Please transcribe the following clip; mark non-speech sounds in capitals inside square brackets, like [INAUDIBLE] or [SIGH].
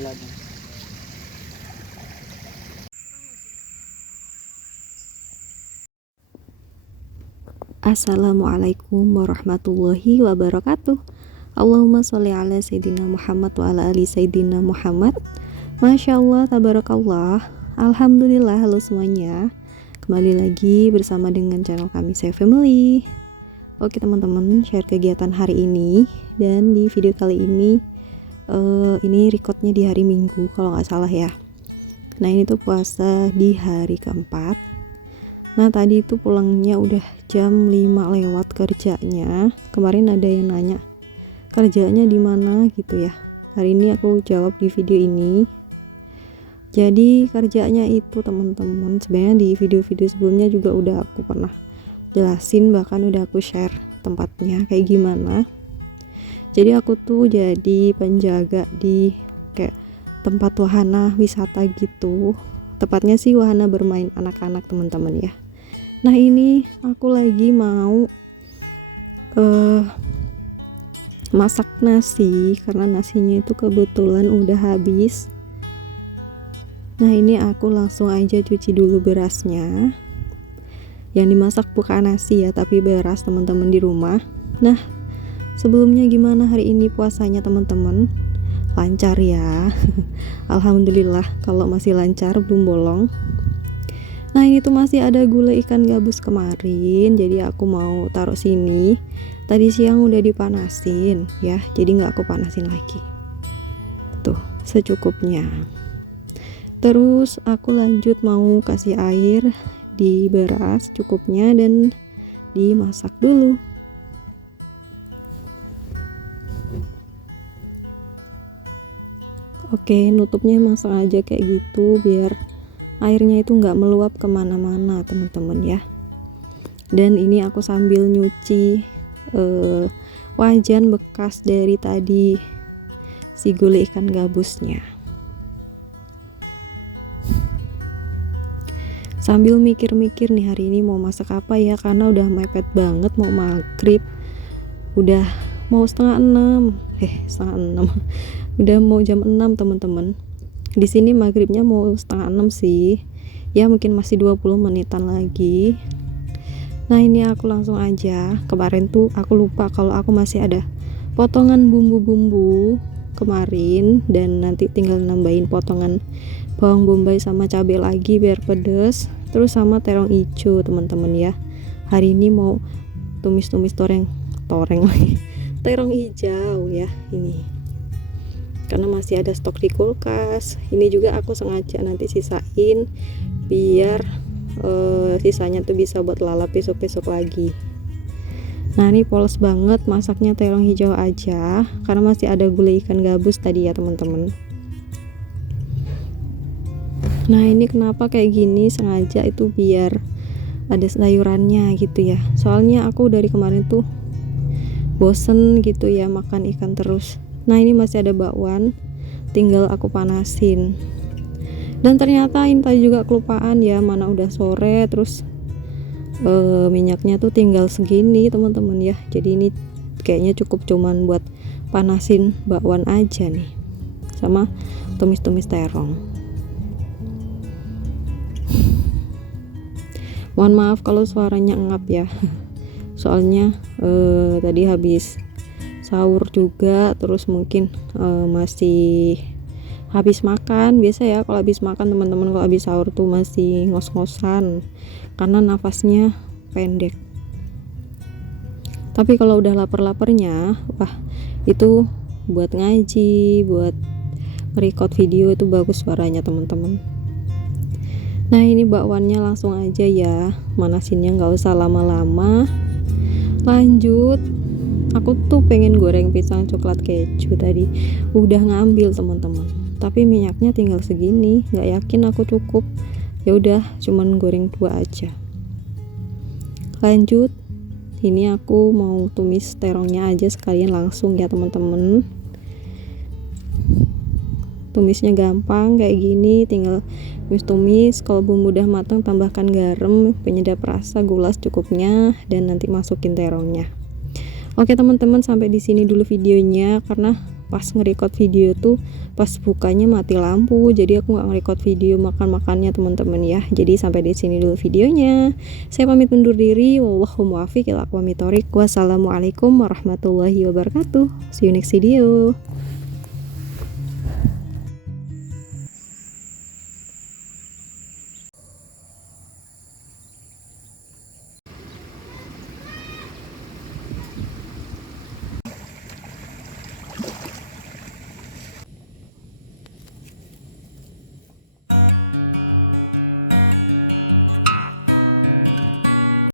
lagi Assalamualaikum warahmatullahi wabarakatuh. Allahumma sholli ala Sayyidina Muhammad wa ala ali Sayyidina Muhammad. Masya Allah, tabarakallah. Alhamdulillah, halo semuanya. Kembali lagi bersama dengan channel kami Saya Family. Oke teman-teman, share kegiatan hari ini. Dan di video kali ini uh, Ini recordnya di hari Minggu Kalau nggak salah ya Nah ini tuh puasa di hari keempat Nah tadi itu pulangnya udah jam 5 lewat kerjanya. Kemarin ada yang nanya kerjanya di mana gitu ya. Hari ini aku jawab di video ini. Jadi kerjanya itu teman-teman sebenarnya di video-video sebelumnya juga udah aku pernah jelasin bahkan udah aku share tempatnya kayak gimana. Jadi aku tuh jadi penjaga di kayak tempat wahana wisata gitu. Tepatnya sih wahana bermain anak-anak teman-teman ya. Nah ini aku lagi mau uh, masak nasi karena nasinya itu kebetulan udah habis. Nah ini aku langsung aja cuci dulu berasnya. Yang dimasak bukan nasi ya tapi beras teman-teman di rumah. Nah sebelumnya gimana hari ini puasanya teman-teman? Lancar ya. [LAUGHS] Alhamdulillah kalau masih lancar belum bolong. Nah ini tuh masih ada gulai ikan gabus kemarin Jadi aku mau taruh sini. Tadi siang udah dipanasin ya Jadi nggak aku panasin lagi. Tuh secukupnya. Terus aku lanjut mau kasih air di beras cukupnya dan dimasak dulu Oke nutupnya emang sengaja kayak gitu biar airnya itu nggak meluap ke mana-mana teman-teman ya. Dan ini aku sambil nyuci uh, wajan bekas dari tadi si gulai ikan gabusnya. Sambil mikir-mikir nih hari ini mau masak apa ya? Karena udah mepet banget mau maghrib. Udah mau setengah enam. Eh setengah enam udah mau jam enam teman-teman. Di sini maghribnya mau setengah enam sih. Ya mungkin masih 20 menitan lagi. Nah ini aku langsung aja. Kemarin tuh aku lupa kalau aku masih ada potongan bumbu-bumbu kemarin. Dan nanti tinggal nambahin potongan bawang bombay sama cabai lagi biar pedes. Terus sama terong hijau teman-teman ya. Hari ini mau tumis-tumis toreng toreng lagi. [LAUGHS] Terong hijau ya ini karena masih ada stok di kulkas. Ini juga aku sengaja nanti sisain biar uh, sisanya tuh bisa buat lalap besok-besok lagi. Nah ini polos banget masaknya terong hijau aja karena masih ada gulai ikan gabus tadi ya teman-teman. Nah ini kenapa kayak gini? Sengaja itu biar ada sayurannya gitu ya. Soalnya aku dari kemarin tuh bosen gitu ya makan ikan terus nah ini masih ada bakwan tinggal aku panasin. Dan ternyata Inta juga kelupaan ya mana udah sore terus uh, minyaknya tuh tinggal segini teman-teman ya. Jadi ini kayaknya cukup cuman buat panasin bakwan aja nih sama tumis-tumis terong. Mohon maaf kalau suaranya engap ya. [LAUGHS] Soalnya uh, tadi habis sahur juga terus mungkin uh, masih habis makan biasa ya kalau habis makan teman-teman kalau habis sahur tuh masih ngos-ngosan karena nafasnya pendek. Tapi kalau udah lapar-laparnya wah itu buat ngaji buat record video itu bagus suaranya teman-teman. Nah ini bakwannya langsung aja ya manasinnya nggak usah lama-lama. Lanjut aku tuh pengen goreng pisang coklat keju tadi. Udah ngambil teman-teman. Tapi minyaknya tinggal segini. Nggak yakin aku cukup. Ya udah cuman goreng dua aja. Lanjut. Ini aku mau tumis terongnya aja sekalian langsung ya teman-teman. Tumisnya gampang kayak gini. Tinggal tumis-tumis. Kalau bumbu udah matang tambahkan garam. Penyedap rasa gula secukupnya dan nanti masukin terongnya Oke teman-teman sampai di sini dulu videonya karena pas nge-record video tuh pas bukanya mati lampu jadi aku nggak nge-record video makan-makannya teman-teman ya. Jadi sampai di sini dulu videonya. Saya pamit undur diri. Wallahu muwaffiq ila wassalamualaikum warahmatullahi wabarakatuh. See you next video